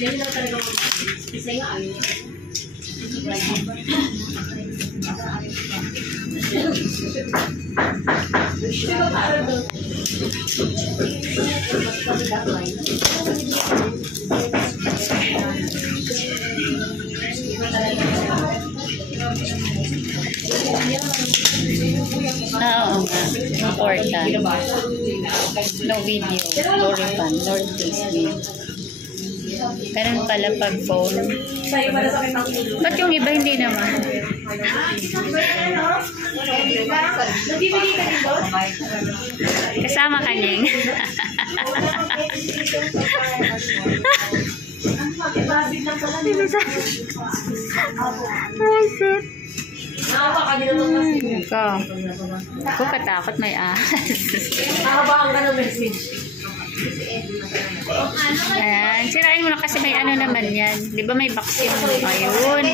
Yan lang talaga isa yung amin. Oo nga. Important. No video. No refund. No replacement. Ganun pala pag phone. Ba't yung iba hindi naman? Kasama ka Ning. Ako katakot may ahas. Habaan ka ng message. Ayan, sirain mo na kasi may ano naman yan. Di ba may vaccine mo? Ayun.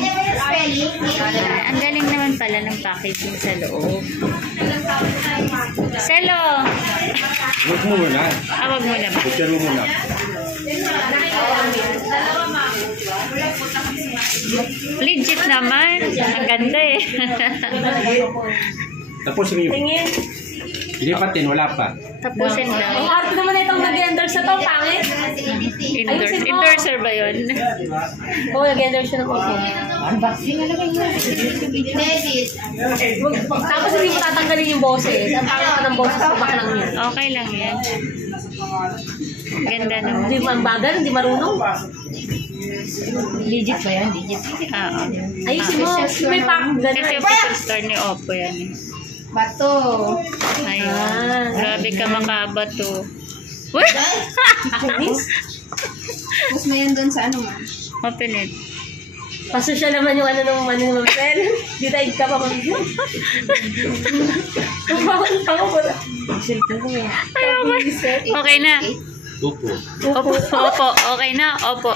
Ang galing naman pala ng packaging sa loob. Selo! Huwag mo muna. Wag mo na ba? Picture mo muna. Legit naman. Ang ganda eh. Tapos yung ilipatin, wala pa. Tapusin lang. Ang arte naman na itong nag-endorse sa to, pangit. Endorser ba yun? Oo, nag-endorse siya ng opo. Tapos hindi mo tatanggalin yung boses. Ang pangit ka ng boses, kumak lang yan. Okay lang yan. Ganda naman. Hindi man bagal, hindi marunong. Legit ba yan? Legit. Oo. Ayusin mo, may pack. Kasi official store ni Oppo yan eh. Bato. Ayun. Grabe ka makabato. Uy! Tapos mo yan doon sa ano man. Open it. Pasosya naman yung ano ng Mamsel. Di tayo ka pa Mamsel. Okay na. Upo. Opo. Okay na. Opo.